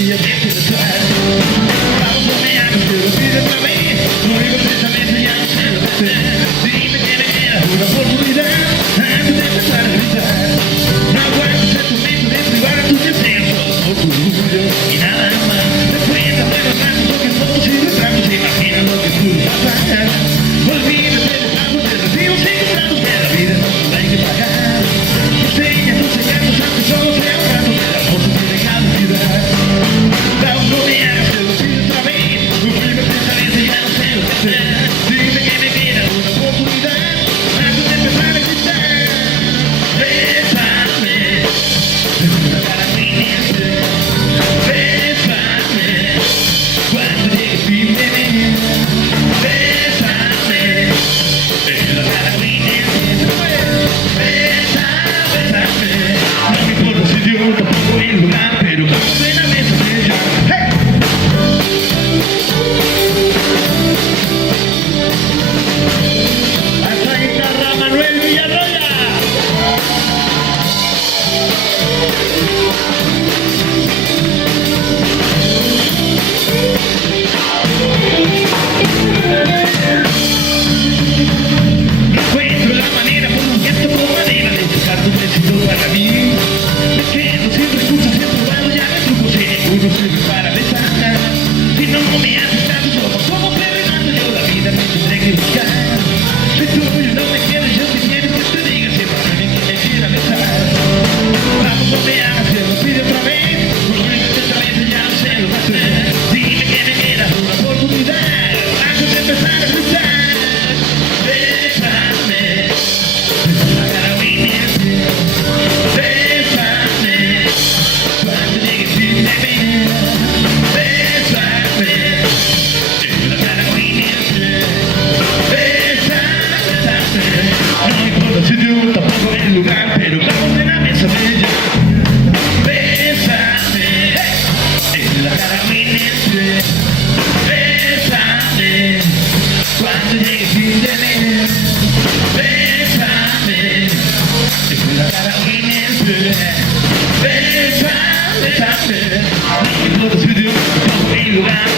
día que te besar. Vamos, no me hagas que lo olvide otra vez. No digo precisamente, ya no sé lo que hacer. Dime que me queda una oportunidad antes de empezar a gritar. No aguantes el tormento de privar a tus deseos por tu orgullo y nada más. Recuerda buenos ratos, lo que somos y retratos. Imagina lo que pudo pasar. Olvídate de pagos de recibos y contratos que la vida no hay que pagar. Enseña tus secretos aunque solo sea un rato de la voz que deja de olvidar. Vamos, no me hagas que lo olvide otra vez. Olvídate esta vez y ya no sé lo que hacer. Dime que me queda una oportunidad antes de empezar a gritar. Bésame, la cara brillante. Bésame, cuando llegue el fin de mes. Bésame, la cara brillante. Bésame, no me importa si yo tampoco el lugar, pero vamos en la mesa de ella. ¡Hey! Hasta guitarra Manuel Villarroya. Encuentro la manera por un gesto por madera de sacar tu besito para mí. Me quedo siempre escucho, siempre guardo ya me truco, si ninguno sirve para besar. Si no me haces caso, somos como perro y gato, yo la vida me tendré que buscar. Si tú no me quieres, yo si quieres que te diga siempre a alguien que me quiera besar. Vamos, no me hagas que lo pide otra vez. Olvídate esta vez, ya no sé lo que hacer. Dime que me queda una oportunidad antes de empezar a gritar. Bésame, la cara brillante. Bésame, cuando llegue el fin de mes. Bésame, la cara brillante. Bésame, no me importa si yo tampoco el lugar, pero vamos en la mesa de ella. Bésame, la cara brillante. Bésame, cuando llegue el fin de mes. Bésame, la cara brillante. Bésame, no me importa si yo tampoco el lugar.